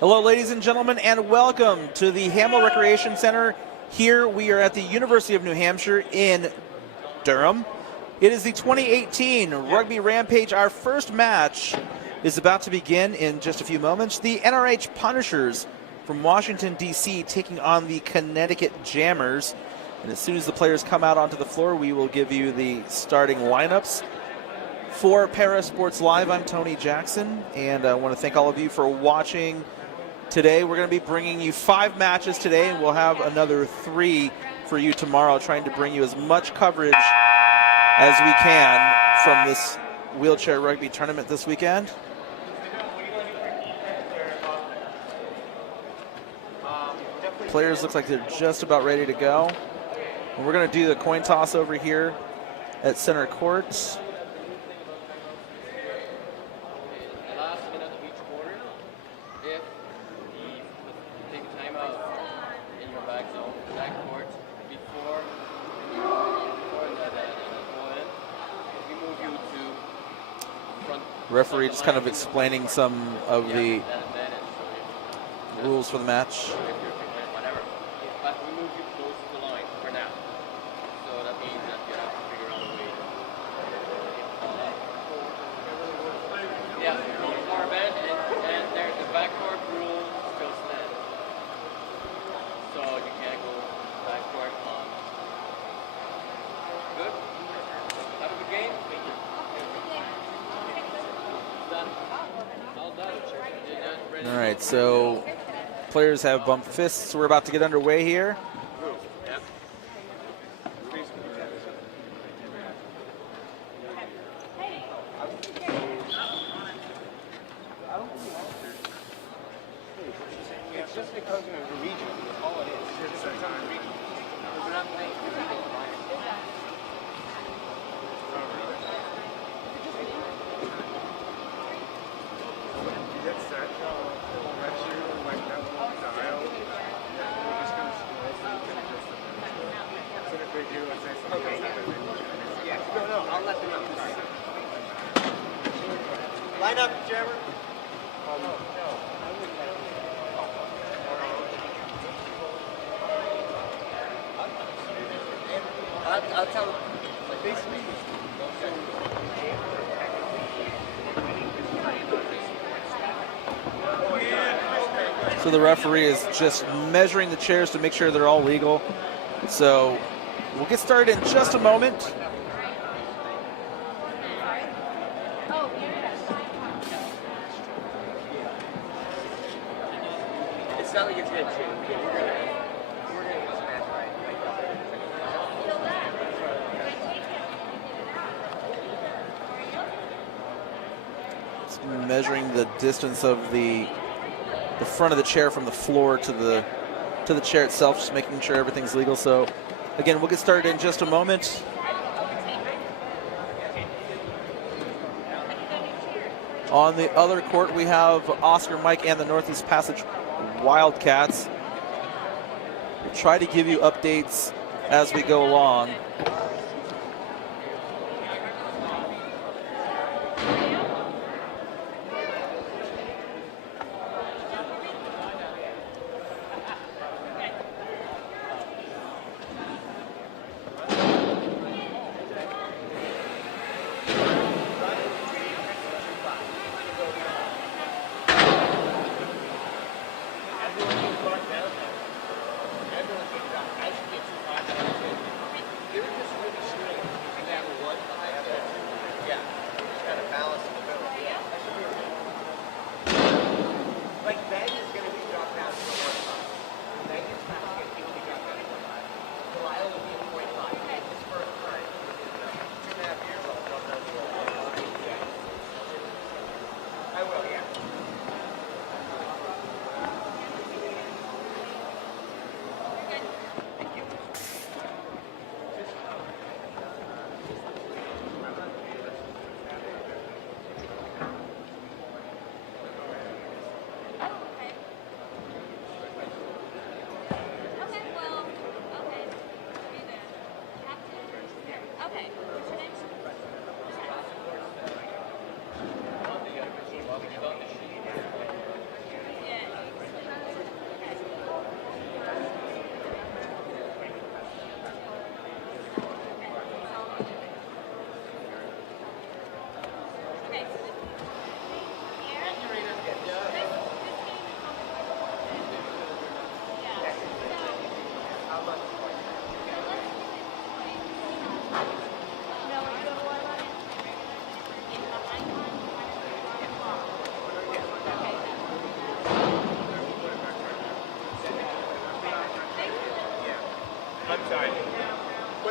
Hello, ladies and gentlemen, and welcome to the Hamel Recreation Center. Here we are at the University of New Hampshire in Durham. It is the 2018 Rugby Rampage. Our first match is about to begin in just a few moments. The NRH Punishers from Washington, D.C. taking on the Connecticut Jammers. And as soon as the players come out onto the floor, we will give you the starting lineups. For ParaSportsLive, I'm Tony Jackson, and I want to thank all of you for watching today. We're going to be bringing you 5 matches today, and we'll have another 3 for you tomorrow, trying to bring you as much coverage as we can from this wheelchair rugby tournament this weekend. Players look like they're just about ready to go. And we're going to do the coin toss over here at center court. Referee just kind of explaining some of the rules for the match. All right, so players have bumped fists. We're about to get underway here. It's just because of the region. That's all it is. It's a region. We're not playing for the I'll let them know. Line up, Jammer. I'll tell them. So the referee is just measuring the chairs to make sure they're all legal. So we'll get started in just a moment. It's not like it's going to change. We're going to get this match right. It's measuring the distance of the front of the chair from the floor to the chair itself, just making sure everything's legal. So again, we'll get started in just a moment. On the other court, we have Oscar Mike and the Northeast Passage Wildcats. We'll try to give you updates as we go along.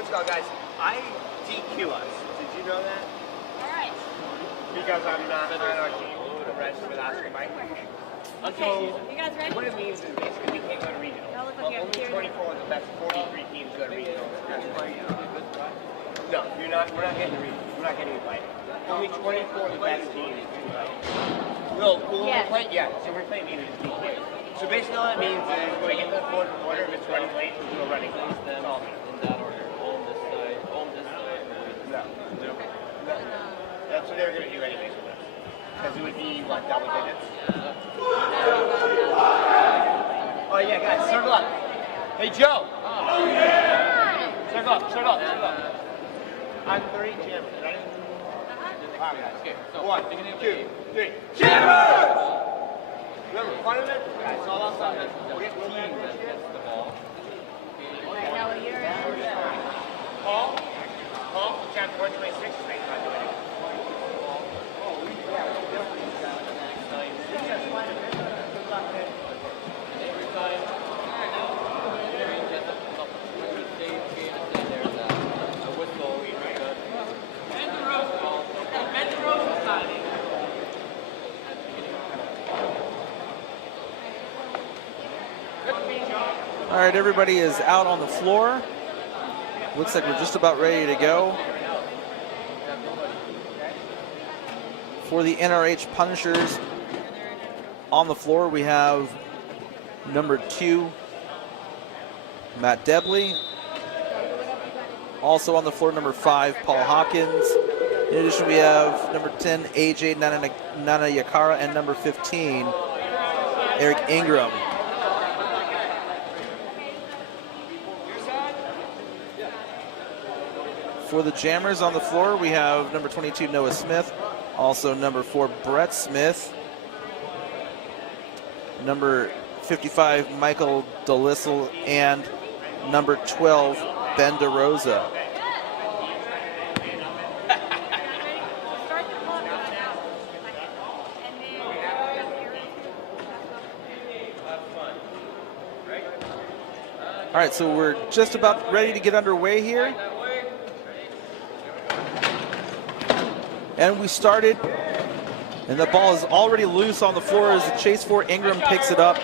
First of all, guys, I DQ us. Did you know that? All right. Because I'm not on our team. The rest of Oscar Mike. Okay, you guys ready? What it means is basically we can't go to regional. Y'all look like you have Only 24 of the best 43 teams go to regional. No, you're not. We're not getting to regional. We're not getting invited. Only 24 of the best teams. We'll play. Yeah. So we're playing either DQ. So basically all that means is when we get to the fourth quarter, if it's running late, we'll go running late. That's all. In that order. On this side. On this side. No. That's what they were going to do anyways with us. Because it would be, what, double digits? Oh, yeah, guys, circle up. Hey, Joe. Circle up, circle up, circle up. On 3, jammers, ready? All right, guys. Okay, so 1, 2, 3. Jammers! Remember, fun of it? Guys, it's all outside. We'll get teams that gets the ball. Now you're in. Paul, chapter 126 is made by the way. All right, everybody is out on the floor. Looks like we're just about ready to go. For the NRH Punishers, on the floor we have number 2, Matt Debley. Also on the floor, number 5, Paul Hopkins. In addition, we have number 10, AJ Nanayakara, and number 15, Eric Ingram. For the Jammers on the floor, we have number 22, Noah Smith. Also number 4, Brett Smith. Number 55, Michael Delisle, and number 12, Ben DeRosa. All right, so we're just about ready to get underway here. And we started, and the ball is already loose on the floor as the chase for Ingram picks it up.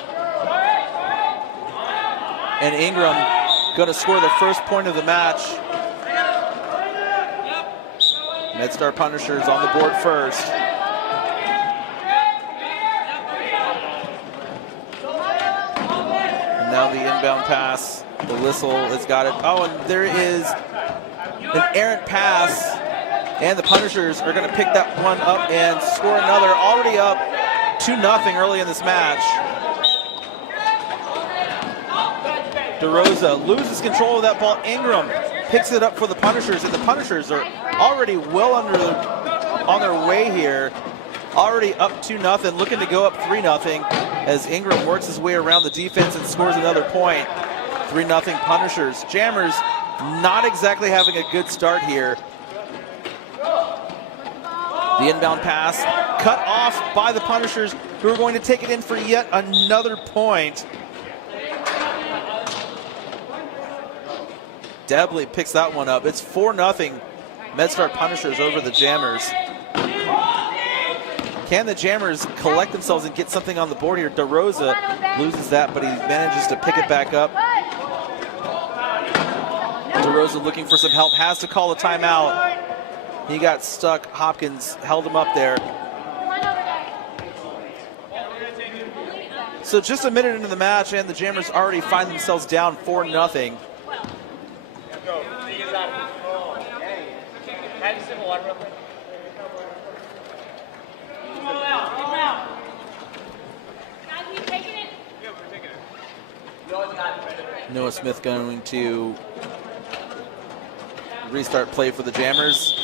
And Ingram going to score the first point of the match. MedStar Punishers on the board first. And now the inbound pass. The whistle has got it. Oh, and there is an errant pass. And the Punishers are going to pick that one up and score another. Already up 2-0 early in this match. DeRosa loses control of that ball. Ingram picks it up for the Punishers, and the Punishers are already well on their way here. Already up 2-0, looking to go up 3-0 as Ingram works his way around the defense and scores another point. 3-0 Punishers. Jammers not exactly having a good start here. The inbound pass cut off by the Punishers, who are going to take it in for yet another point. Debley picks that one up. It's 4-0 MedStar Punishers over the Jammers. Can the Jammers collect themselves and get something on the board here? DeRosa loses that, but he manages to pick it back up. DeRosa looking for some help, has to call a timeout. He got stuck. Hopkins held him up there. So just a minute into the match, and the Jammers already find themselves down 4-0. Noah Smith going to restart play for the Jammers.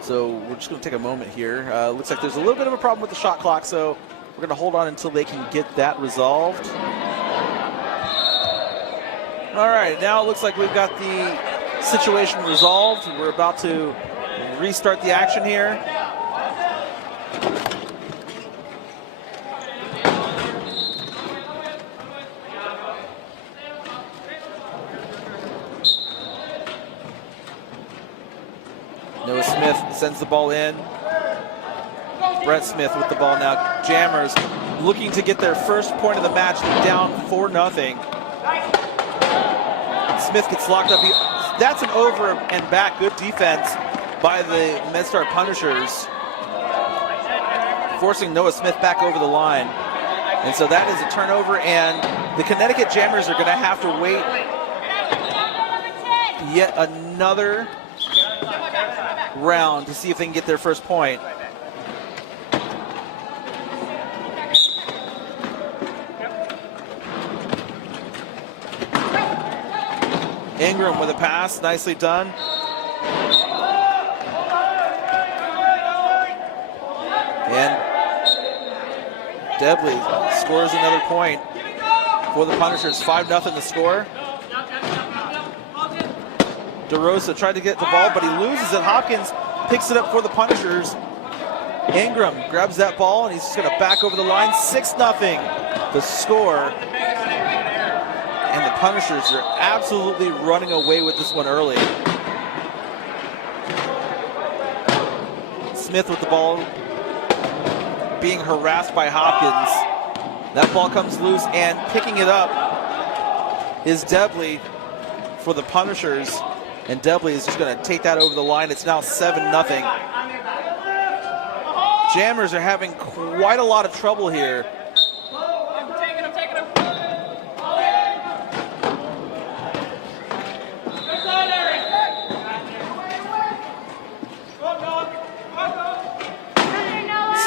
So we're just going to take a moment here. Looks like there's a little bit of a problem with the shot clock, so we're going to hold on until they can get that resolved. All right, now it looks like we've got the situation resolved. We're about to restart the action here. Noah Smith sends the ball in. Brett Smith with the ball now. Jammers looking to get their first point of the match. They're down 4-0. Smith gets locked up. That's an over and back. Good defense by the MedStar Punishers, forcing Noah Smith back over the line. And so that is a turnover, and the Connecticut Jammers are going to have to wait yet another round to see if they can get their first point. Ingram with a pass, nicely done. And Debley scores another point for the Punishers. 5-0 the score. DeRosa tried to get the ball, but he loses it. Hopkins picks it up for the Punishers. Ingram grabs that ball, and he's just going to back over the line. 6-0 the score. And the Punishers are absolutely running away with this one early. Smith with the ball, being harassed by Hopkins. That ball comes loose, and picking it up is Debley for the Punishers. And Debley is just going to take that over the line. It's now 7-0. Jammers are having quite a lot of trouble here.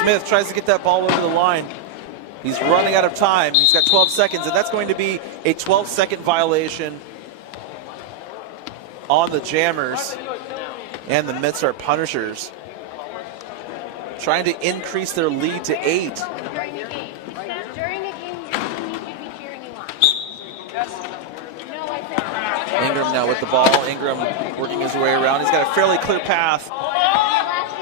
Smith tries to get that ball over the line. He's running out of time. He's got 12 seconds, and that's going to be a 12-second violation on the Jammers and the MedStar Punishers, trying to increase their lead to 8. During a game, you should be cheering you on. Ingram now with the ball. Ingram working his way around. He's got a fairly clear path.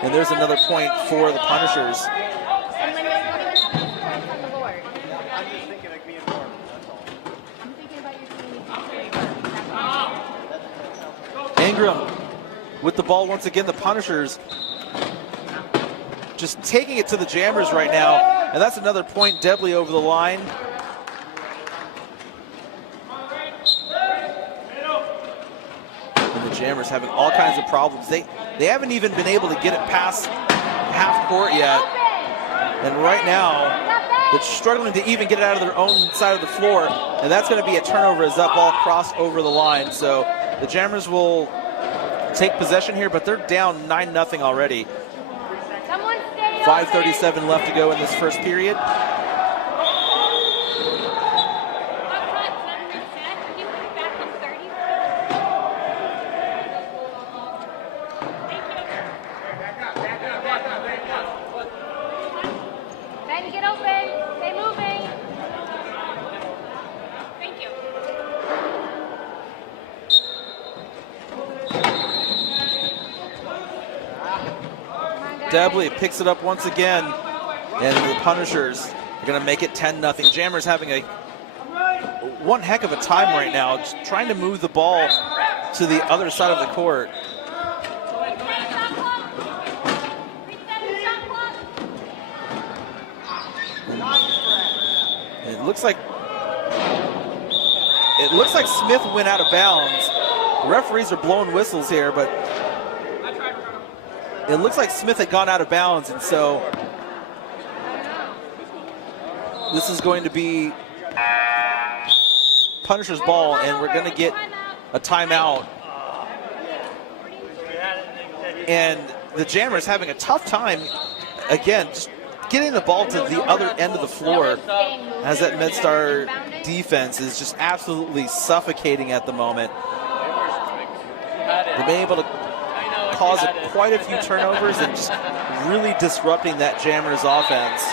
And there's another point for the Punishers. And when you're going to put points on the board. I'm just thinking like me and Durham, that's all. I'm thinking about your team. Ingram with the ball once again. The Punishers just taking it to the Jammers right now. And that's another point. Debley over the line. And the Jammers having all kinds of problems. They haven't even been able to get it past half court yet. And right now, they're struggling to even get it out of their own side of the floor. And that's going to be a turnover as that ball crossed over the line. So the Jammers will take possession here, but they're down 9-0 already. 5:37 left to go in this first period. Ben, get open. Stay moving. Thank you. Debley picks it up once again, and the Punishers are going to make it 10-0. Jammers having one heck of a time right now, just trying to move the ball to the other side of the court. And it looks like Smith went out of bounds. The referees are blowing whistles here, but it looks like Smith had gone out of bounds, and so this is going to be Punisher's ball, and we're going to get a timeout. And the Jammers having a tough time, again, just getting the ball to the other end of the floor, as that MedStar defense is just absolutely suffocating at the moment. They've been able to cause quite a few turnovers and just really disrupting that Jammers offense.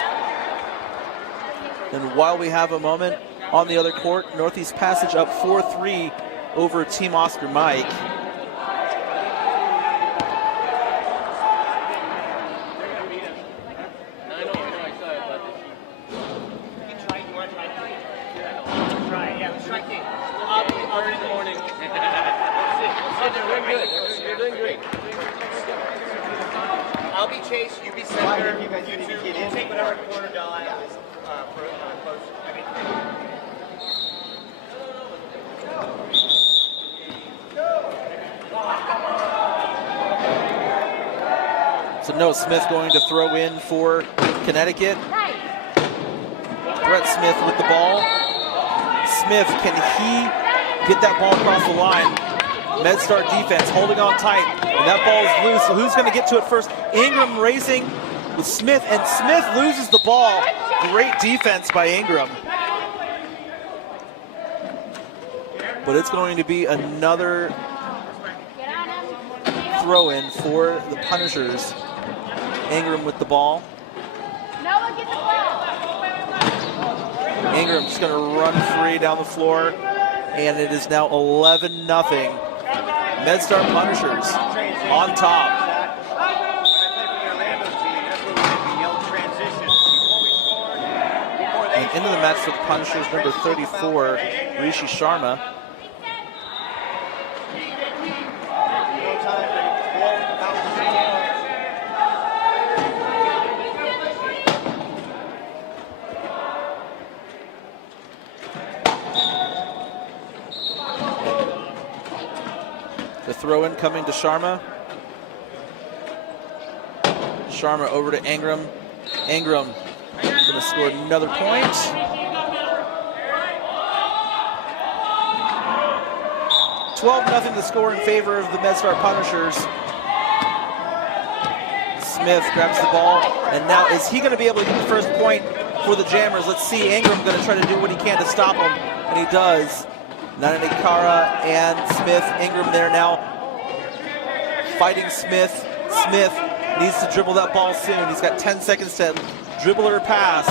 And while we have a moment on the other court, Northeast Passage up 4-3 over Team Oscar Mike. striking. I'll be early in the morning. They're doing good. They're doing great. I'll be Chase, you be center, you two, take whatever corner doll I have close. So Noah Smith going to throw in for Connecticut. Brett Smith with the ball. Smith, can he get that ball across the line? MedStar defense holding on tight, and that ball is loose. So who's going to get to it first? Ingram racing with Smith, and Smith loses the ball. Great defense by Ingram. But it's going to be another throw-in for the Punishers. Ingram with the ball. Ingram just going to run free down the floor, and it is now 11-0. MedStar Punishers on top. And into the match for the Punishers, number 34, Rishi Sharma. The throw-in coming to Sharma. Sharma over to Ingram. Ingram going to score another point. $12-0 the score in favor of the MedStar Punishers. Smith grabs the ball, and now is he going to be able to get the first point for the Jammers? Let's see. Ingram going to try to do what he can to stop him, and he does. Nananekara and Smith. Ingram there now fighting Smith. Smith needs to dribble that ball soon. He's got 10 seconds to dribble or pass.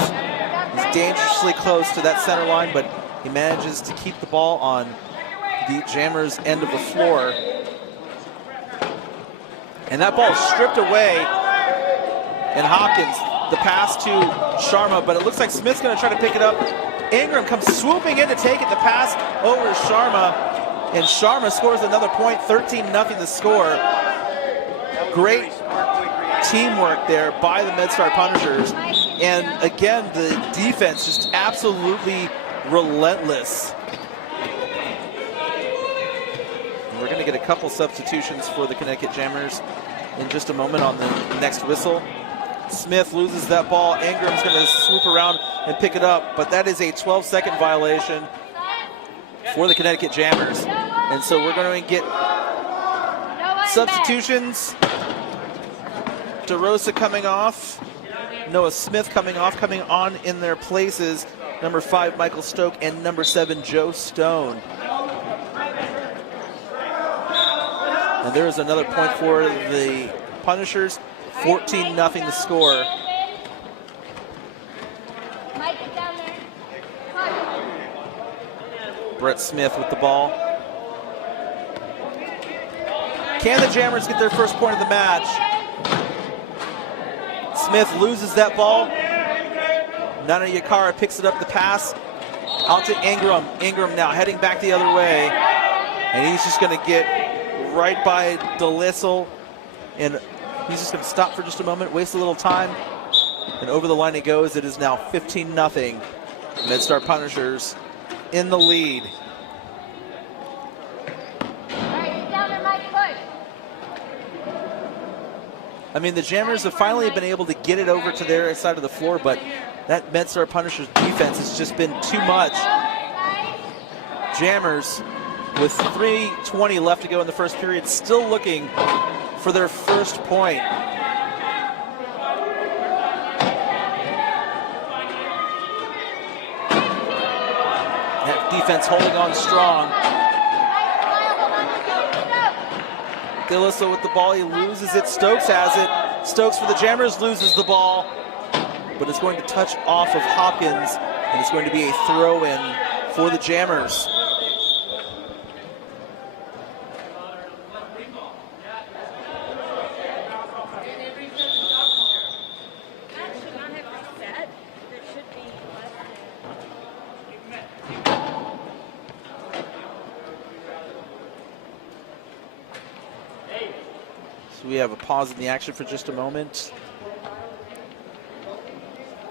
He's dangerously close to that center line, but he manages to keep the ball on the Jammers' end of the floor. And that ball stripped away. And Hopkins, the pass to Sharma, but it looks like Smith's going to try to pick it up. Ingram comes swooping in to take it. The pass over to Sharma, and Sharma scores another point. 13-0 the score. Great teamwork there by the MedStar Punishers. And again, the defense just absolutely relentless. And we're going to get a couple substitutions for the Connecticut Jammers in just a moment on the next whistle. Smith loses that ball. Ingram's going to swoop around and pick it up, but that is a 12-second violation for the Connecticut Jammers. And so we're going to get substitutions. DeRosa coming off. Noah Smith coming off. Coming on in their places, number 5, Michael Stoke, and number 7, Joe Stone. And there is another point for the Punishers. 14-0 the score. Brett Smith with the ball. Can the Jammers get their first point of the match? Smith loses that ball. Nananekara picks it up, the pass out to Ingram. Ingram now heading back the other way. And he's just going to get right by DeLissel. And he's just going to stop for just a moment, waste a little time. And over the line he goes. It is now 15-0. MedStar Punishers in the lead. I mean, the Jammers have finally been able to get it over to their side of the floor, but that MedStar Punishers defense has just been too much. Jammers, with 3:20 left to go in the first period, still looking for their first point. That defense holding on strong. DeLissel with the ball, he loses it. Stokes has it. Stokes for the Jammers loses the ball, but it's going to touch off of Hopkins, and it's going to be a throw-in for the Jammers. So we have a pause in the action for just a moment.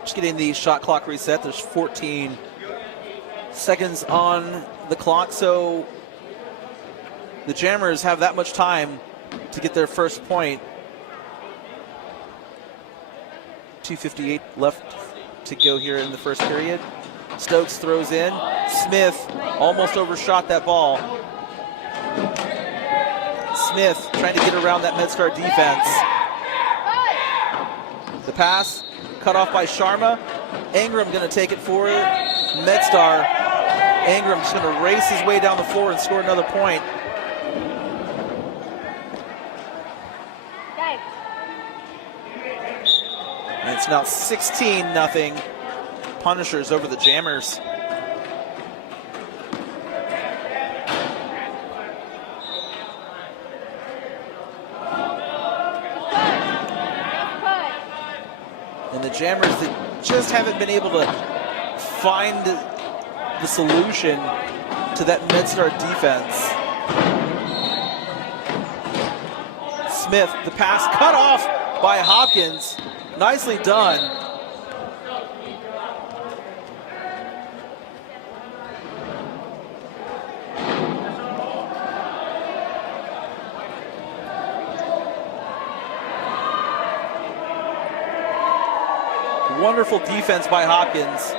Just getting the shot clock reset. There's 14 seconds on the clock, so the Jammers have that much time to get their first point. 2:58 left to go here in the first period. Stokes throws in. Smith almost overshot that ball. Smith trying to get around that MedStar defense. The pass cut off by Sharma. Ingram going to take it for MedStar. Ingram just going to race his way down the floor and score another point. And it's now 16-0 Punishers over the Jammers. And the Jammers, they just haven't been able to find the solution to that MedStar defense. Smith, the pass cut off by Hopkins. Nicely done. Wonderful defense by Hopkins.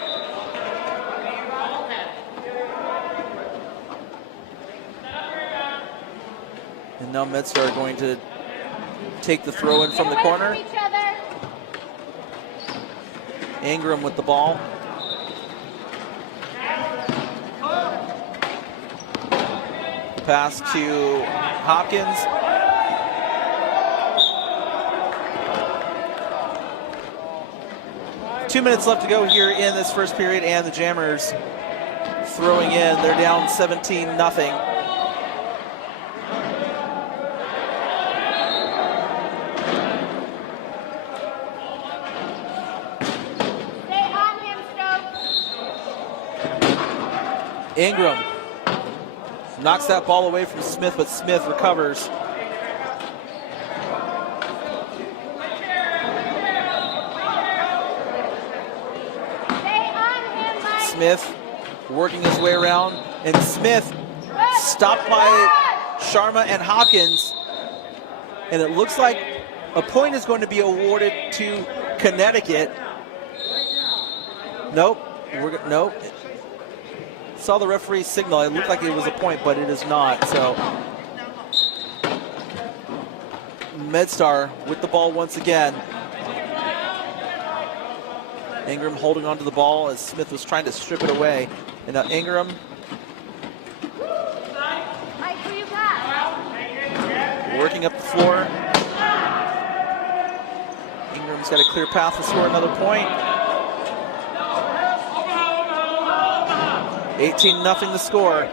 And now MedStar are going to take the throw in from the corner. Ingram with the ball. Pass to Hopkins. Two minutes left to go here in this first period, and the Jammers throwing in. They're down 17-0. Ingram knocks that ball away from Smith, but Smith recovers. Smith working his way around, and Smith stopped by Sharma and Hopkins. And it looks like a point is going to be awarded to Connecticut. Nope. Nope. Saw the referee signal. It looked like it was a point, but it is not. So MedStar with the ball once again. Ingram holding onto the ball as Smith was trying to strip it away. And now Ingram working up the floor. Ingram's got a clear path to score another point. 18-0 the score.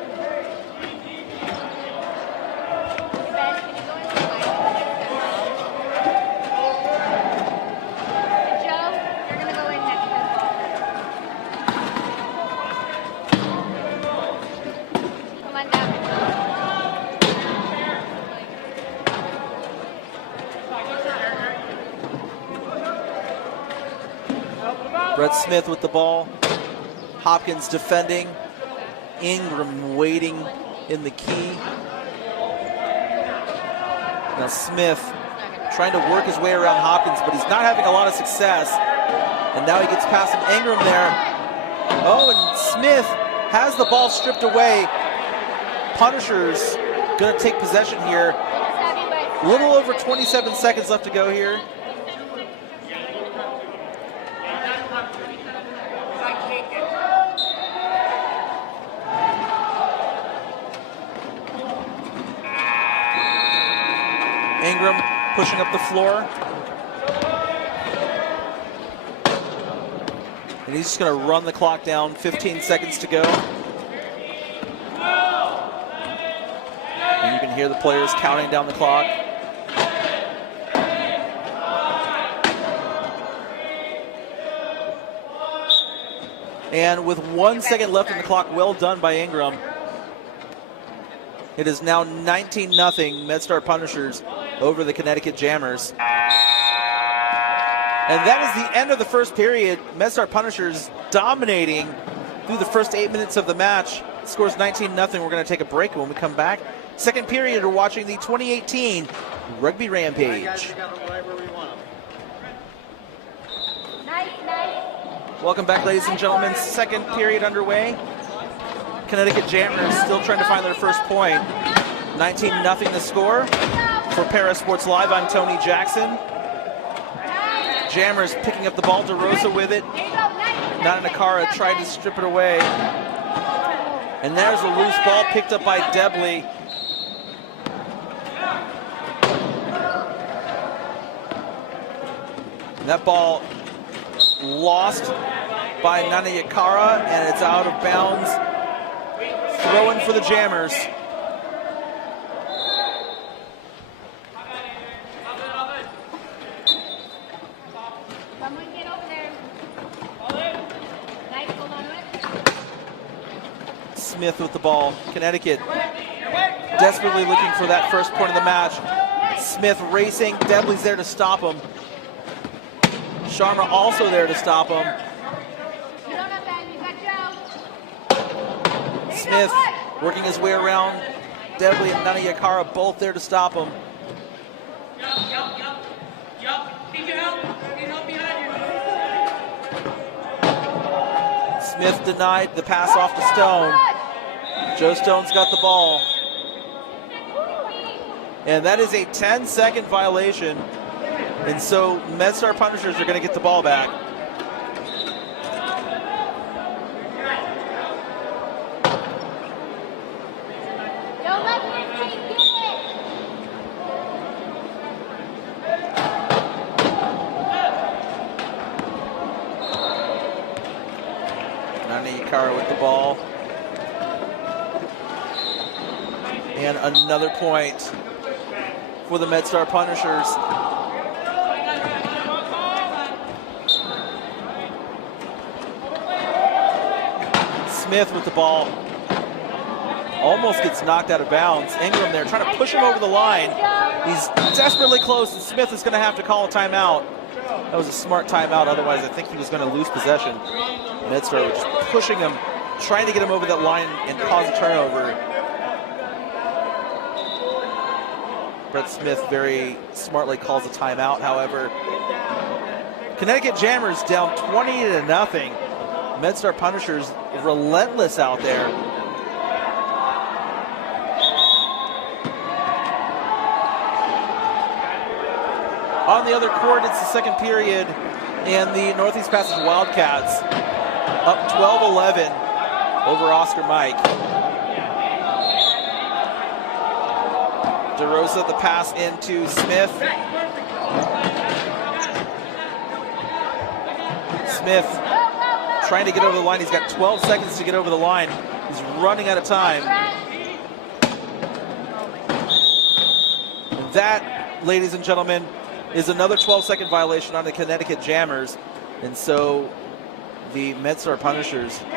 Brett Smith with the ball. Hopkins defending. Ingram waiting in the key. Now Smith trying to work his way around Hopkins, but he's not having a lot of success. And now he gets past him. Ingram there. Oh, and Smith has the ball stripped away. Punishers going to take possession here. A little over 27 seconds left to go here. Ingram pushing up the floor. And he's just going to run the clock down. 15 seconds to go. And you can hear the players counting down the clock. And with 1 second left in the clock, well done by Ingram. It is now 19-0 MedStar Punishers over the Connecticut Jammers. And that is the end of the first period. MedStar Punishers dominating through the first 8 minutes of the match. Scores 19-0. We're going to take a break. When we come back, second period, we're watching the 2018 Rugby Rampage. Welcome back, ladies and gentlemen. Second period underway. Connecticut Jammers still trying to find their first point. 19-0 the score. For ParaSportsLive, I'm Tony Jackson. Jammers picking up the ball. DeRosa with it. Nakara tried to strip it away. And there's a loose ball picked up by Debley. And that ball lost by Nakara, and it's out of bounds. Throw-in for the Jammers. Smith with the ball. Connecticut desperately looking for that first point of the match. Smith racing. Debley's there to stop him. Sharma also there to stop him. Smith working his way around. Debley and Nakara both there to stop him. Smith denied the pass off to Stone. Joe Stone's got the ball. And that is a 10-second violation. And so MedStar Punishers are going to get the ball back. Don't let this team get Nakara with the ball. And another point for the MedStar Punishers. Smith with the ball. Almost gets knocked out of bounds. Ingram there trying to push him over the line. He's desperately close, and Smith is going to have to call a timeout. That was a smart timeout, otherwise I think he was going to lose possession. MedStar was just pushing him, trying to get him over that line and cause a turnover. Brett Smith very smartly calls a timeout, however. Connecticut Jammers down 20-0. MedStar Punishers relentless out there. On the other court, it's the second period, and the Northeast Passage Wildcats up 12-11 over Oscar Mike. DeRosa, the pass into Smith. Smith trying to get over the line. He's got 12 seconds to get over the line. He's running out of time. That, ladies and gentlemen, is another 12-second violation on the Connecticut Jammers. And so the MedStar Punishers are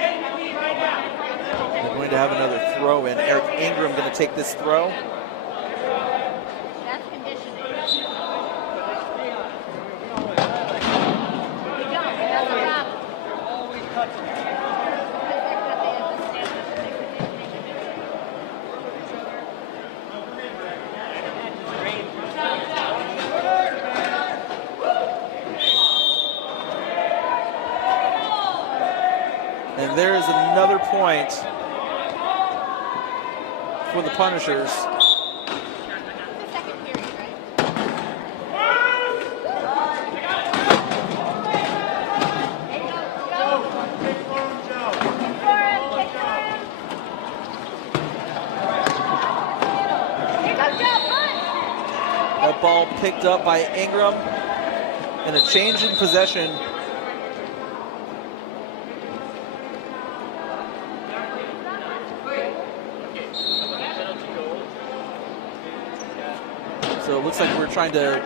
going to have another throw in. Eric Ingram going to take this throw. That's conditioning. And there is another point for the Punishers. That ball picked up by Ingram, and a change in possession. So it looks like we're trying to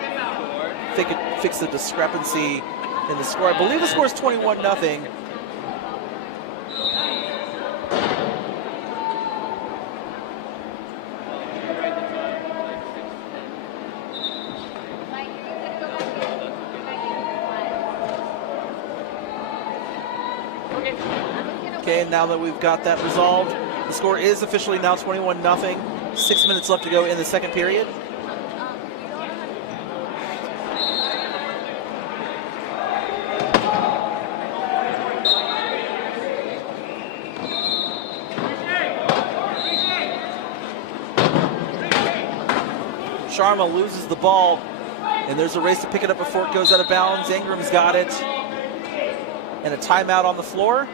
fix the discrepancy in the score. I believe the score is 21-0. Okay, now that we've got that resolved, the score is officially now 21-0. 6 minutes left to go in the second period. Sharma loses the ball, and there's a race to pick it up before it goes out of bounds. Ingram's got it. And a timeout on the floor.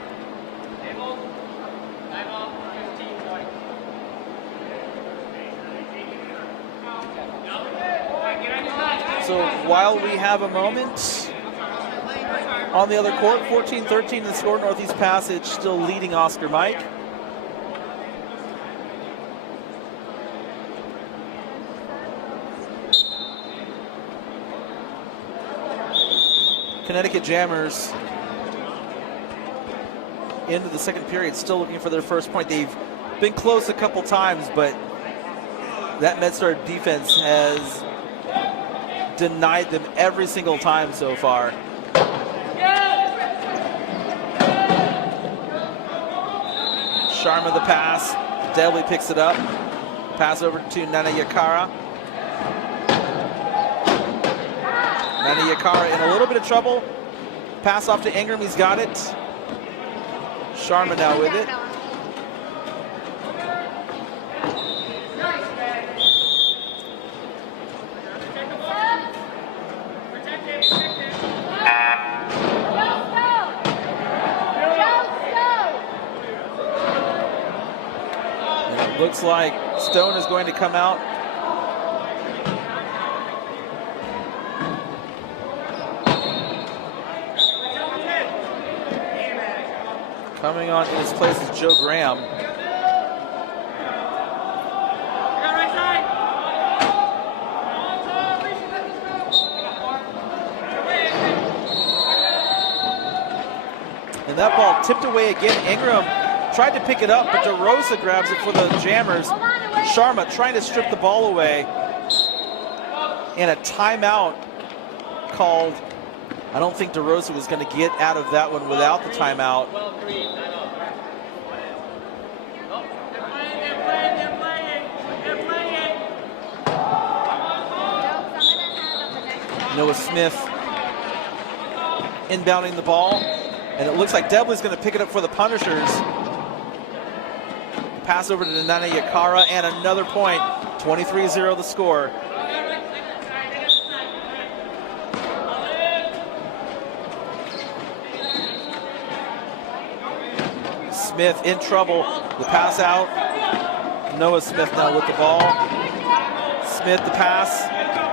So while we have a moment on the other court, 14-13 the score. Northeast Passage still leading Oscar Mike. Connecticut Jammers into the second period, still looking for their first point. They've been close a couple times, but that MedStar defense has denied them every single time so far. Sharma the pass. Debly picks it up. Pass over to Nana Yakara. Nana Yakara in a little bit of trouble. Pass off to Ingram. He's got it. Sharma now with it. And it looks like Stone is going to come out. Coming on in his place is Joe Graham. And that ball tipped away again. Ingram tried to pick it up, but DeRosa grabs it for the Jammers. Sharma trying to strip the ball away. And a timeout called. I don't think DeRosa was going to get out of that one without the timeout. Noah Smith inbounding the ball, and it looks like Debly's going to pick it up for the Punishers. Pass over to Nana Yakara, and another point. 23-0 the score. Smith in trouble. The pass out. Noah Smith now with the ball. Smith the pass.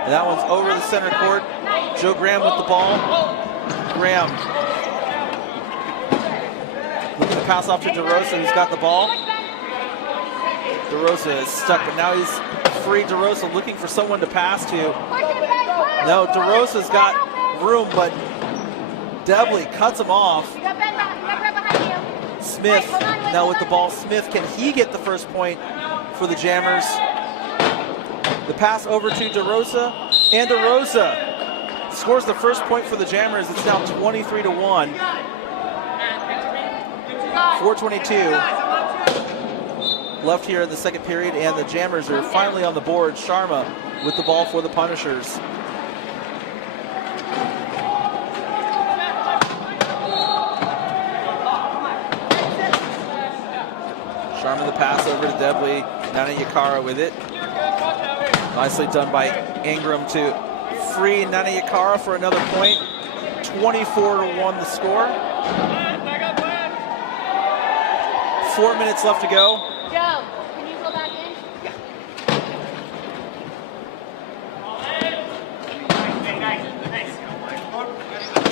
And that one's over the center court. Joe Graham with the ball. Graham looking to pass off to DeRosa, who's got the ball. DeRosa is stuck, but now he's free. DeRosa looking for someone to pass to. No, DeRosa's got room, but Debly cuts him off. Smith now with the ball. Smith, can he get the first point for the Jammers? The pass over to DeRosa, and DeRosa scores the first point for the Jammers. It's now 23-1. 4:22 left here in the second period, and the Jammers are finally on the board. Sharma with the ball for the Punishers. Sharma the pass over to Debly. Nana Yakara with it. Nicely done by Ingram to free Nana Yakara for another point. 24-1 the score. 4 minutes left to go. Joe, can you go back in?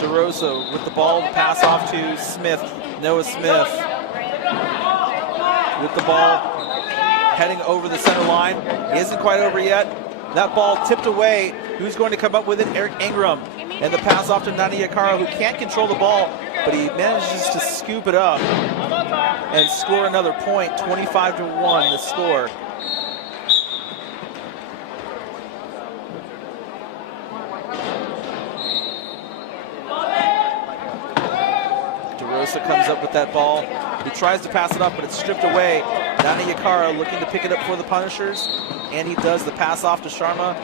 DeRosa with the ball, pass off to Smith. Noah Smith with the ball, heading over the center line. He isn't quite over yet. That ball tipped away. Who's going to come up with it? Eric Ingram. And the pass off to Nana Yakara, who can't control the ball, but he manages to scoop it up and score another point. 25-1 the score. DeRosa comes comes up with that ball. He tries to pass it up, but it's stripped away. Nana Yakara looking to pick it up for the Punishers, and he does. The pass off to Sharma.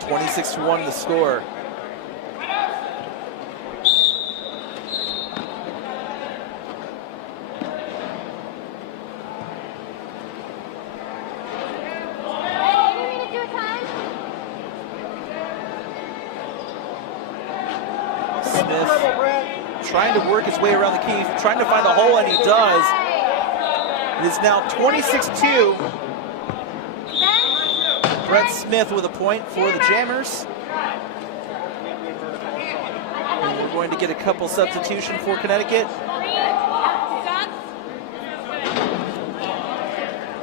26-1 the score. Trying to work his way around the key, trying to find a hole, and he does. It is now 26-2. Brett Smith with a point for the Jammers. And we're going to get a couple substitution for Connecticut.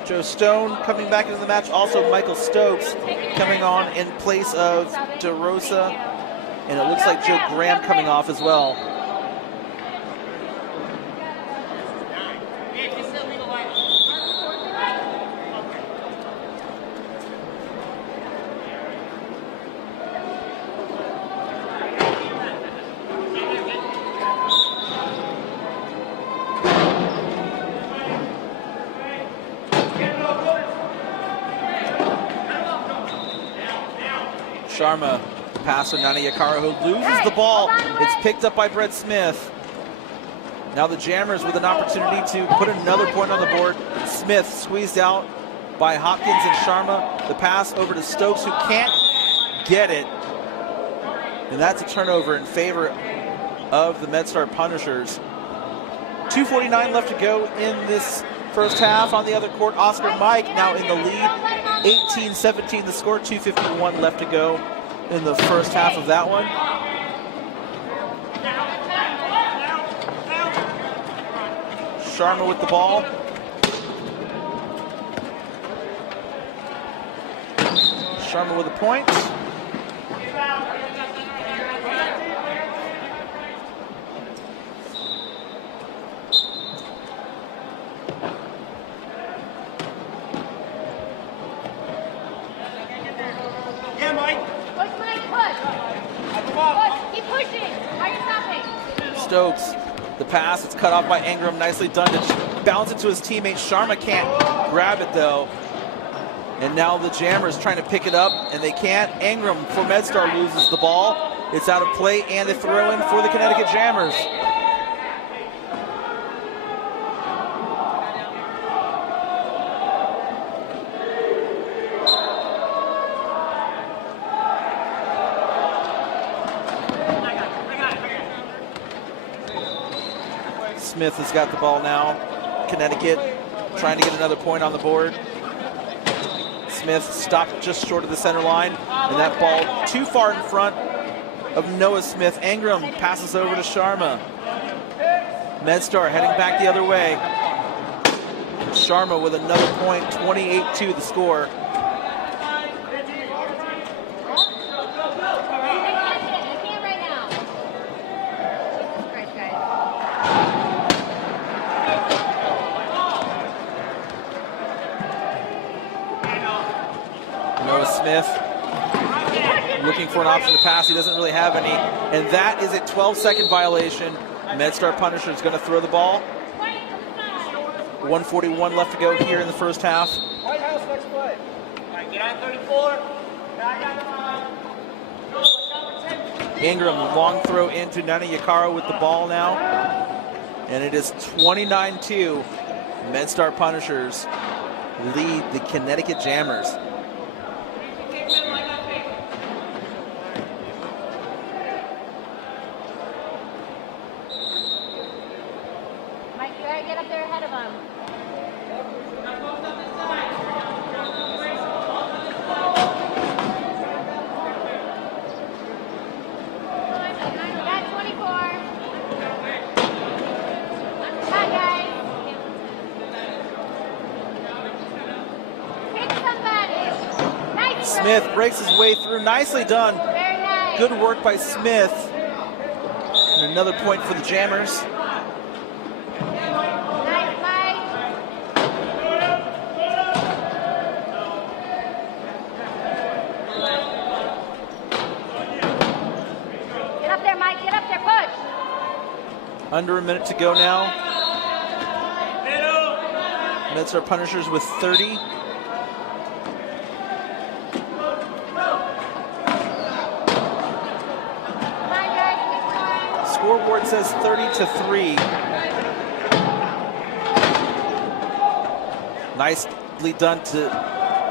Joe Stone coming back into the match. Also Michael Stokes coming on in place of DeRosa. And it looks like Joe Graham coming off as well. Sharma, pass to Nana Yakara, who loses the ball. It's picked up by Brett Smith. Now the Jammers with an opportunity to put another point on the board. Smith squeezed out by Hopkins and Sharma. The pass over to Stokes, who can't get it. And that's a turnover in favor of the MedStar Punishers. 2:49 left to go in this first half. On the other court, Oscar Mike now in the lead. 18-17 the score, 2:51 left to go in the first half of that one. Sharma with the ball. Sharma with a point. Yeah, Mike. Push, Mike, push. Push, keep pushing. Why are you stopping? Stokes, the pass, it's cut off by Ingram. Nicely done to bounce it to his teammate. Sharma can't grab it though. And now the Jammers trying to pick it up, and they can't. Ingram for MedStar loses the ball. It's out of play, and a throw in for the Connecticut Jammers. Smith has got the ball now. Connecticut trying to get another point on the board. Smith stopped just short of the center line, and that ball too far in front of Noah Smith. Ingram passes over to Sharma. MedStar heading back the other way. Sharma with another point, 28-2 the score. Smith looking for an option to pass. He doesn't really have any, and that is a 12-second violation. MedStar Punisher is going to throw the ball. 1:41 left to go here in the first half. White House next play. All right, get on 34. Ingram, long throw into Nana Yakara with the ball now, and it is 29-2. MedStar Punishers lead the Connecticut Jammers. Get up there ahead of him. Got 24. Come on, guys. Pick somebody. Nice. Smith breaks his way through. Nicely done. Very nice. Good work by Smith. And another point for the Jammers. Under a minute to go now. MedStar Punishers with 30. Scoreboard says 30-3. Nicely done to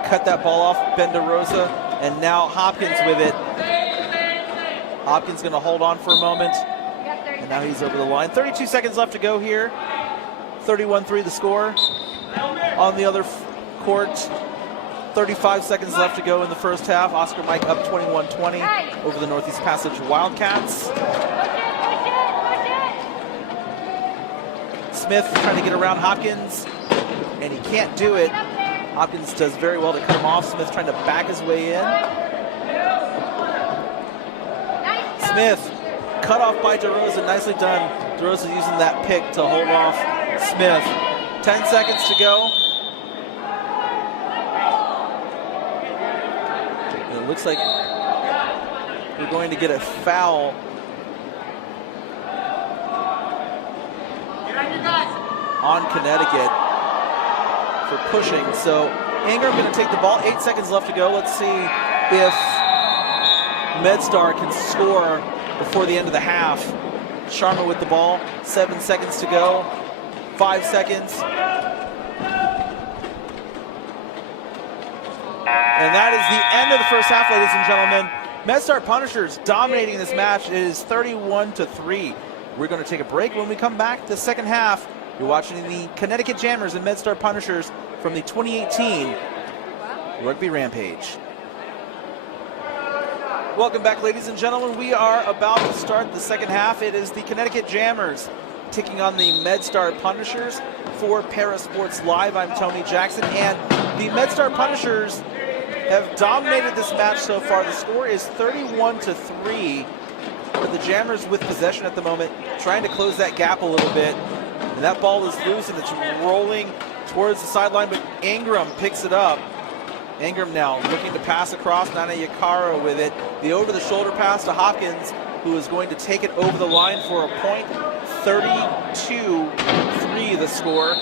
cut that ball off Ben DeRosa, and now Hopkins with it. Hopkins going to hold on for a moment, and now he's over the line. 32 seconds left to go here. 31-3 the score. On the other court, 35 seconds left to go in the first half. Oscar Mike up 21-20 over the Northeast Passage Wildcats. Smith trying to get around Hopkins, and he can't do it. Hopkins does very well to cut him off. Smith trying to back his way in. Smith cut off by DeRosa. Nicely done. DeRosa using that pick to hold off Smith. 10 seconds to go. And it looks like we're going to get a foul on Connecticut for pushing. So Ingram going to take the ball. 8 seconds left to go. Let's see if MedStar can score before the end of the half. Sharma with the ball. 7 seconds to go. 5 seconds. And that is the end of the first half, ladies and gentlemen. MedStar Punishers dominating this match. It is 31-3. We're going to take a break. When we come back, the second half, you're watching the Connecticut Jammers and MedStar Punishers from the 2018 Rugby Rampage. Welcome back, ladies and gentlemen. We are about to start the second half. It is the Connecticut Jammers taking on the MedStar Punishers for ParaSportsLive. I'm Tony Jackson, and the MedStar Punishers have dominated this match so far. The score is 31-3. But the Jammers with possession at the moment, trying to close that gap a little bit. And that ball is loose and it's rolling towards the sideline, but Ingram picks it up. Ingram now looking to pass across. Nana Yakara with it. The over-the-shoulder pass to Hopkins, who is going to take it over the line for a point. 32-3 the score.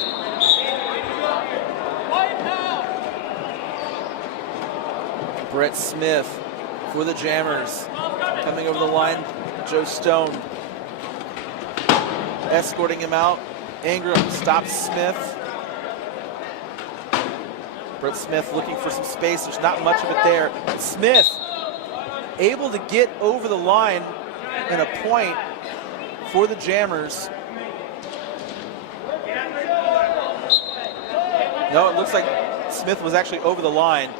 Brett Smith for the Jammers. Coming over the line, Joe Stone escorting him out. Ingram stops Smith. Brett Smith looking for some space. There's not much of it there. Smith able to get over the line and a point for the Jammers. No, it looks like Smith was actually over the line.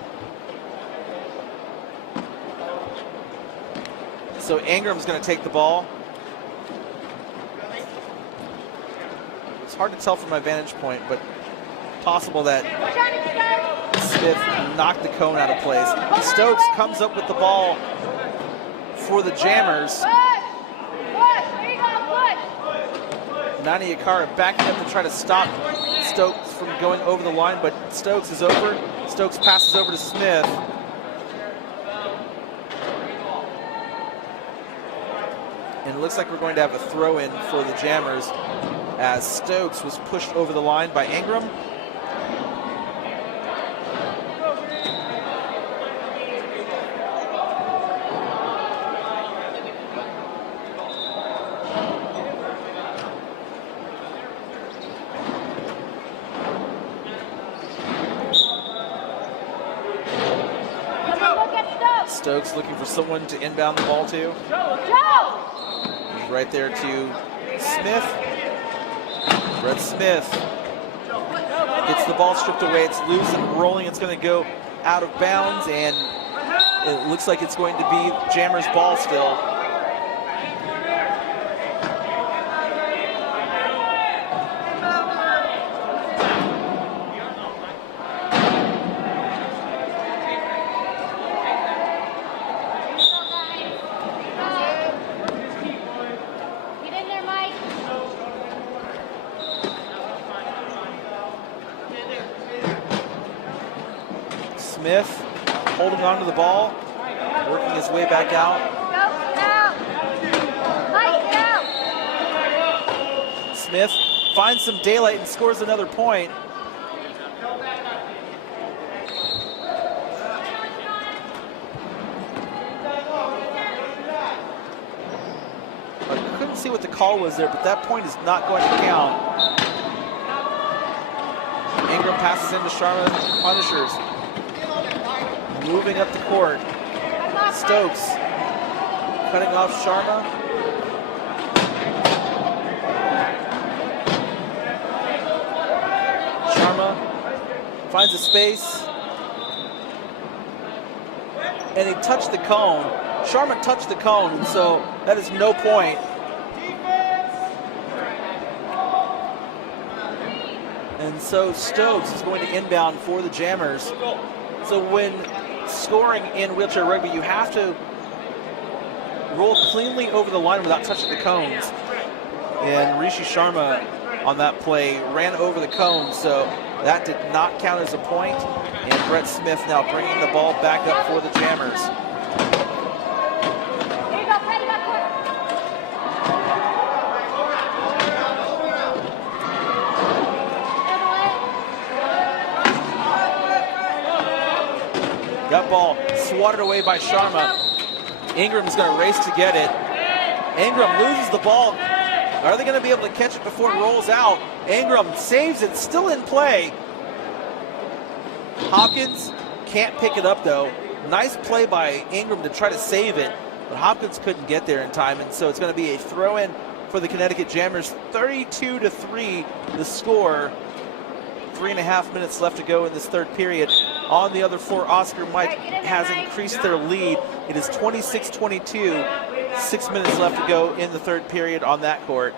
So Ingram's going to take the ball. It's hard to tell from my vantage point, but possible that Smith knocked the cone out of place. Stokes comes up with the ball for the Jammers. Nani Yakara backing up to try to stop Stokes from going over the line, but Stokes is over. Stokes passes over to Smith. And it looks like we're going to have a throw-in for the Jammers as Stokes was pushed over the line by Ingram. Stokes looking for someone to inbound the ball to. He's right there to Smith. Brett Smith gets the ball stripped away. It's loose and rolling. It's going to go out of bounds, and it looks like it's going to be Jammers' ball still. Smith holding on to the ball, working his way back out. Smith finds some daylight and scores another point. I couldn't see what the call was there, but that point is not going to count. Ingram passes into Sharma, Punishers. Moving up the court. Stokes cutting off Sharma. Sharma finds a space. And he touched the cone. Sharma touched the cone, and so that is no point. And so Stokes is going to inbound for the Jammers. So when scoring in wheelchair rugby, you have to roll cleanly over the line without touching the cones. And Rishi Sharma on that play ran over the cones, so that did not count as a point. And Brett Smith now bringing the ball back up for the Jammers. That ball swatted away by Sharma. Ingram's going to race to get it. Ingram loses the ball. Are they going to be able to catch it before it rolls out? Ingram saves it, still in play. Hopkins can't pick it up though. Nice play by Ingram to try to save it, but Hopkins couldn't get there in time, and so it's going to be a throw-in for the Connecticut Jammers. 32-3 the score. 3.5 minutes left to go in this third period. On the other floor, Oscar Mike has increased their lead. It is 26-22. 6 minutes left to go in the third period on that court.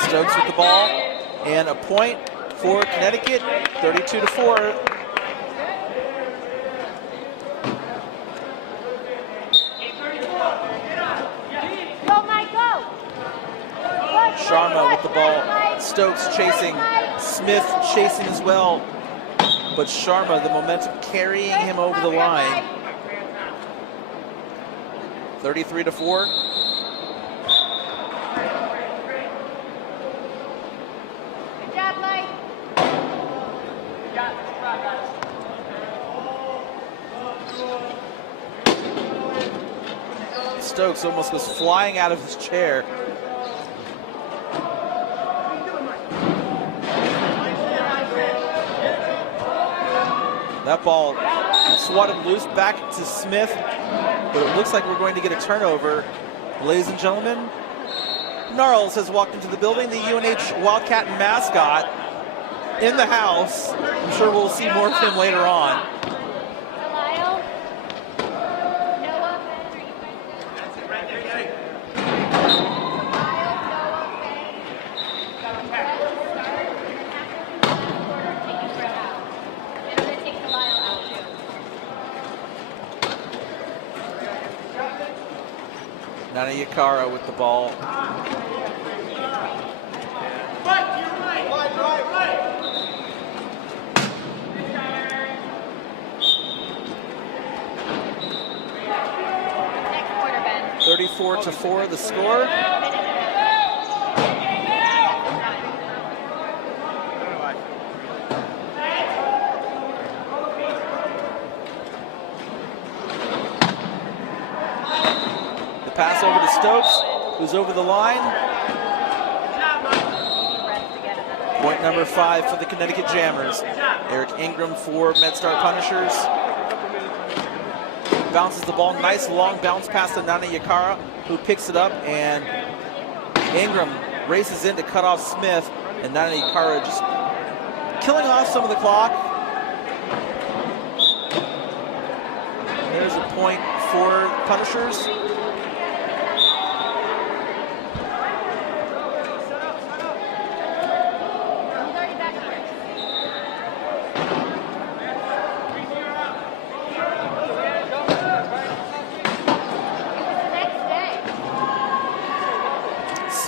Stokes with the ball, and a point for Connecticut, 32-4. Sharma with the ball. Stokes chasing. Smith chasing as well. But Sharma, the momentum carrying him over the line. 33-4. Good job, Mike. Stokes almost goes flying out of his chair. That ball swatted loose back to Smith, but it looks like we're going to get a turnover. Ladies and gentlemen, Gnarls has walked into the building, the UNH Wildcat mascot in the house. I'm sure we'll see more of him later on. Nana Yakara with the ball. Next quarter, Ben. 34-4 the score. Pass over to Stokes, who's over the line. Point number 5 for the Connecticut Jammers. Eric Ingram for MedStar Punishers. Bounces the ball, nice long bounce pass to Nana Yakara, who picks it up, and Ingram races in to cut off Smith, and Nana Yakara just killing off some of the clock. There's a point for Punishers.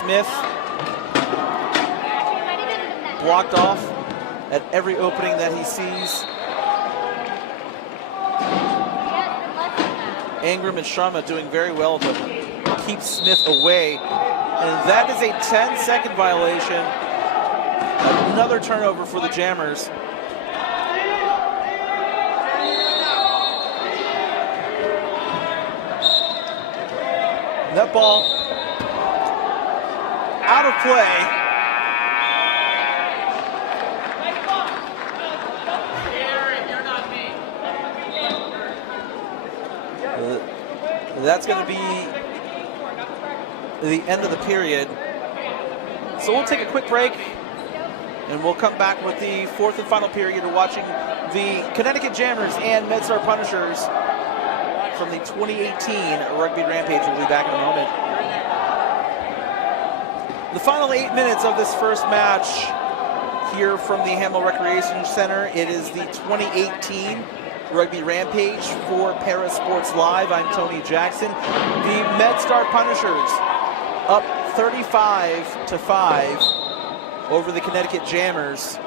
Smith blocked off at every opening that he sees. Ingram and Sharma doing very well to keep Smith away. And that is a 10-second violation. Another turnover for the Jammers. That ball out of play. That's going to be the end of the period. So we'll take a quick break and we'll come back with the fourth and final period. We're watching the Connecticut Jammers and MedStar Punishers from the 2018 Rugby Rampage. We'll be back in a moment. The final 8 minutes of this first match here from the Hamel Recreation Center. It is the 2018 Rugby Rampage for ParaSportsLive. I'm Tony Jackson. The MedStar Punishers up 35-5 over the Connecticut Jammers.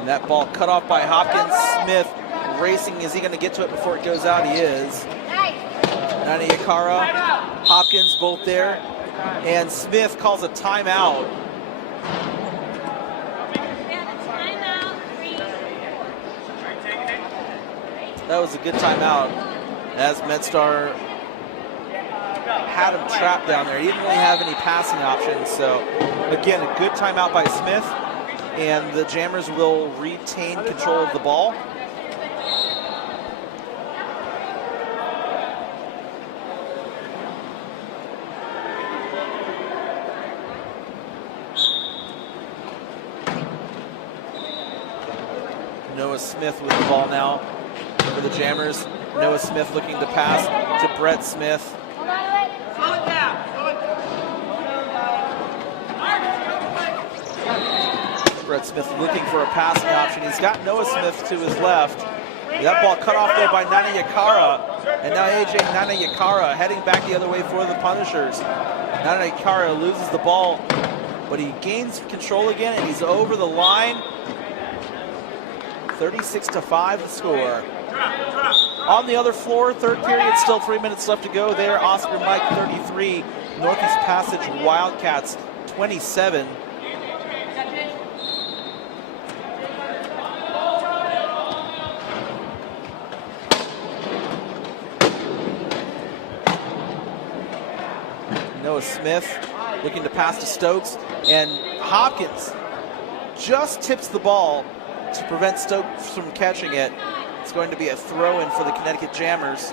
And that ball cut off by Hopkins. Smith racing. Is he going to get to it before it goes out? He is. Nana Yakara, Hopkins both there. And Smith calls a timeout. That was a good timeout, as MedStar had him trapped down there. He didn't really have any passing options. So again, a good timeout by Smith, and the Jammers will retain control of the ball. Noah Smith with the ball now for the Jammers. Noah Smith looking to pass to Brett Smith. Brett Smith looking for a passing option. He's got Noah Smith to his left. That ball cut off there by Nana Yakara. And now AJ Nana Yakara heading back the other way for the Punishers. Nana Yakara loses the ball, but he gains control again and he's over the line. 36-5 the score. On the other floor, third period, still 3 minutes left to go there. Oscar Mike 33, Northeast Passage Wildcats 27. Noah Smith looking to pass to Stokes, and Hopkins just tips the ball to prevent Stokes from catching it. It's going to be a throw-in for the Connecticut Jammers.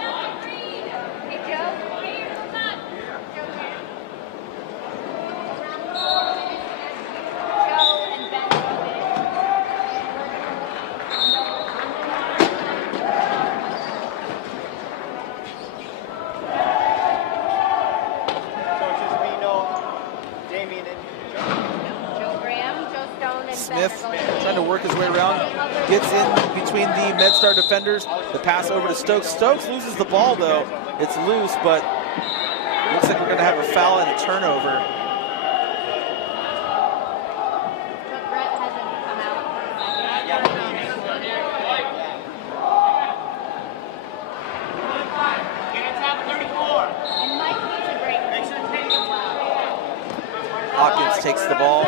Smith trying to work his way around, gets in between the MedStar defenders. The pass over to Stokes. Stokes loses the ball though. It's loose, but looks like we're going to have a foul and a turnover. Hopkins takes the ball.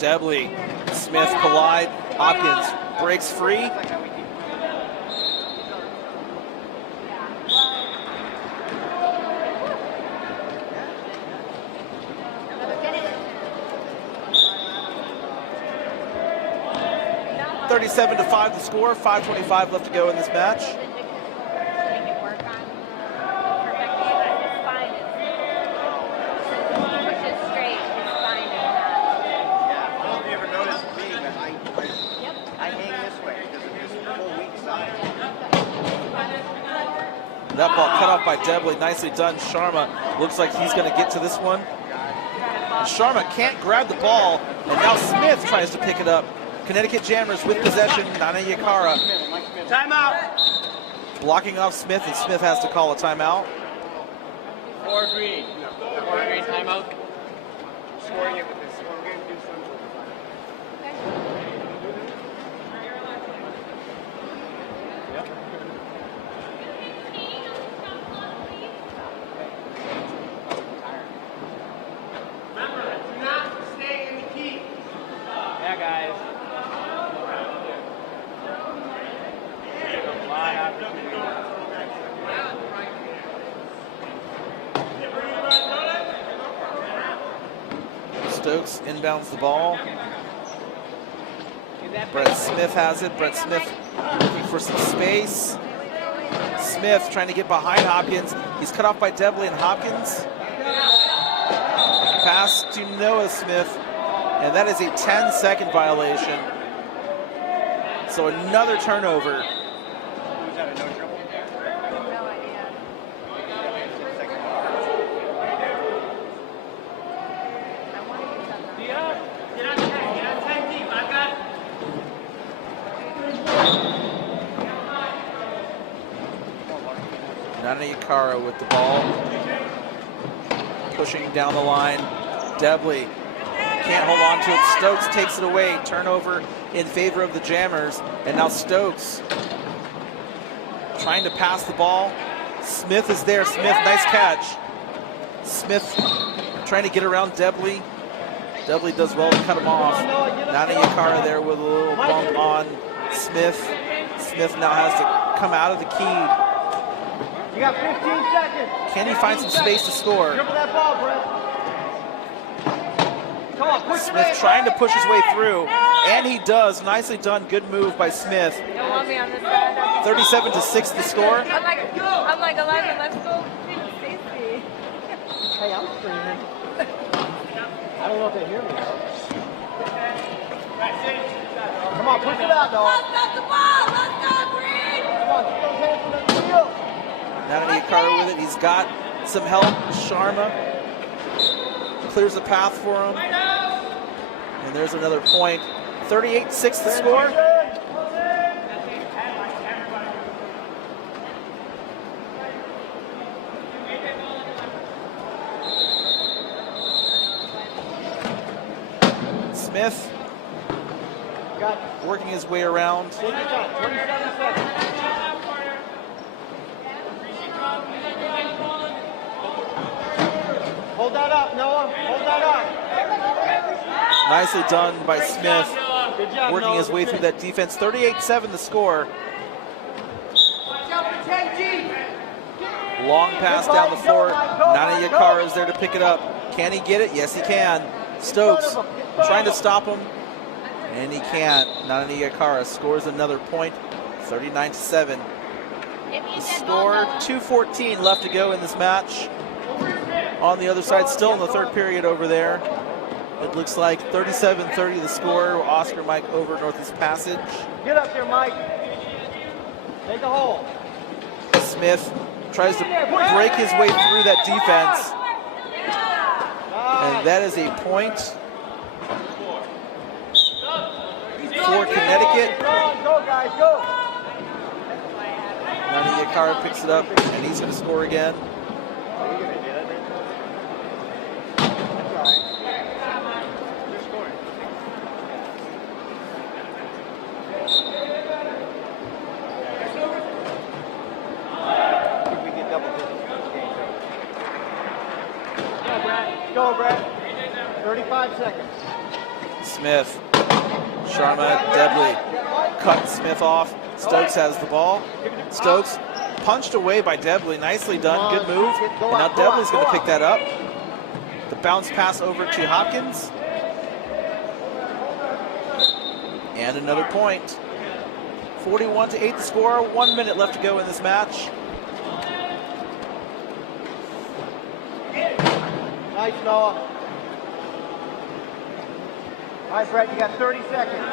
Debley, Smith collide. Hopkins breaks free. (37-5) the score. 5:25 left to go in this match. That ball cut off by Debley. Nicely done. Sharma looks like he's going to get to this one. And Sharma can't grab the ball, and now Smith tries to pick it up. Connecticut Jammers with possession. Nana Yakara. Timeout. Blocking off Smith, and Smith has to call a timeout. Four green timeout. Scoring it with this. Remember, do not stay in the key. Yeah, guys. A lot of opportunity. Stokes inbounds the ball. Brett Smith has it. Brett Smith looking for some space. Smith trying to get behind Hopkins. He's cut off by Devlin and Hopkins. Pass to Noah Smith, and that is a 10-second violation. So another turnover. Who's that, a no trouble? No idea. I want to use that. Get on 10. Get on 10 deep. I got it. Nana Yakara with the ball. Pushing down the line. Debley can't hold on to it. Stokes takes it away. Turnover in favor of the Jammers. And now Stokes trying to pass the ball. Smith is there. Smith, nice catch. Smith trying to get around Debley. Debley does well to cut him off. Nana Yakara there with a little bump on Smith. Smith now has to come out of the key. You got 15 seconds. Can he find some space to score? Dribble that ball, Brett. Come on, push Smith it in. trying to push his way through, and he does. Nicely done. Good move by Smith. You don't want me on this side. 37-6 the score. I'm like 11. Let's go see Stacy. Hey, I'm screaming. I don't know if they hear me though. Come on, push it out, though. Let's go the ball. Let's go green. Come on, get those hands in the field. Nana Yakara with it. He's got some help. Sharma clears the path for him. And there's another point. 38-6 the score. Smith working his way around. Take your time, 27 seconds. Hold that up, Noah. Hold that up. Nicely done by Smith. Good job, Working Noah. his way through that defense. 38-7 the score. Long pass down the floor. Nana Yakara is there to pick it up. Can he get it? Yes, he can. Stokes trying to stop him, and he can't. Nana Yakara scores another point. 39-7. The score, 2:14 left to go in this match. On the other side, still in the third period over there. It looks like 37-30 the score. Oscar Mike over Northeast Passage. Get up there, Mike. Take a hole. Smith tries to break his way through that defense. And that is a point for Connecticut. Go, guys, go. Nana Yakara picks it up, and he's going to score again. Go, Brett. 35 seconds. Smith, Sharma, Debley cut Smith off. Stokes has the ball. Stokes punched away by Debley. Nicely done. Good move. And now Debley's going to pick that up. The bounce pass over to Hopkins. And another point. 41-8 the score. 1 minute left to go in this match. Nice, Noah. All right, Brett, you got 30 seconds.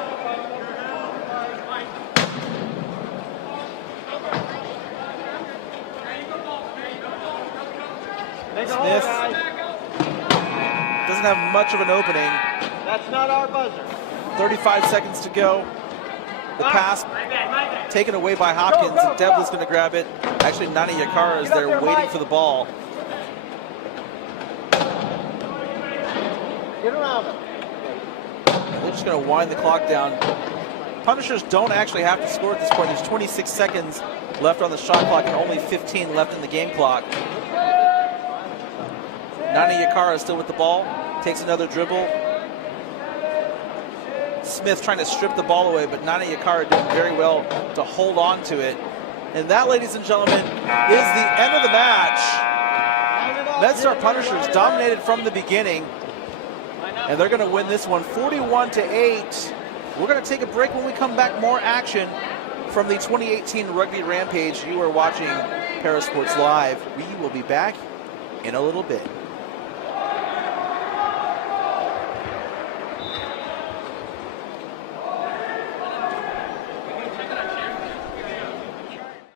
Smith doesn't have much of an opening. That's not our buzzer. 35 seconds to go. The pass taken away by Hopkins, and Debley's going to grab it. Actually, Nana Yakara is there waiting for the ball. Get around him. And they're just going to wind the clock down. Punishers don't actually have to score at this point. There's 26 seconds left on the shot clock and only 15 left in the game clock. Nani Yakara is still with the ball. Takes another dribble. Smith trying to strip the ball away, but Nani Yakara doing very well to hold on to it. And that, ladies and gentlemen, is the end of the match. MedStar Punishers dominated from the beginning, and they're going to win this one 41-8. We're going to take a break. When we come back, more action from the 2018 Rugby Rampage. You are watching ParaSports Live. We will be back in a little bit.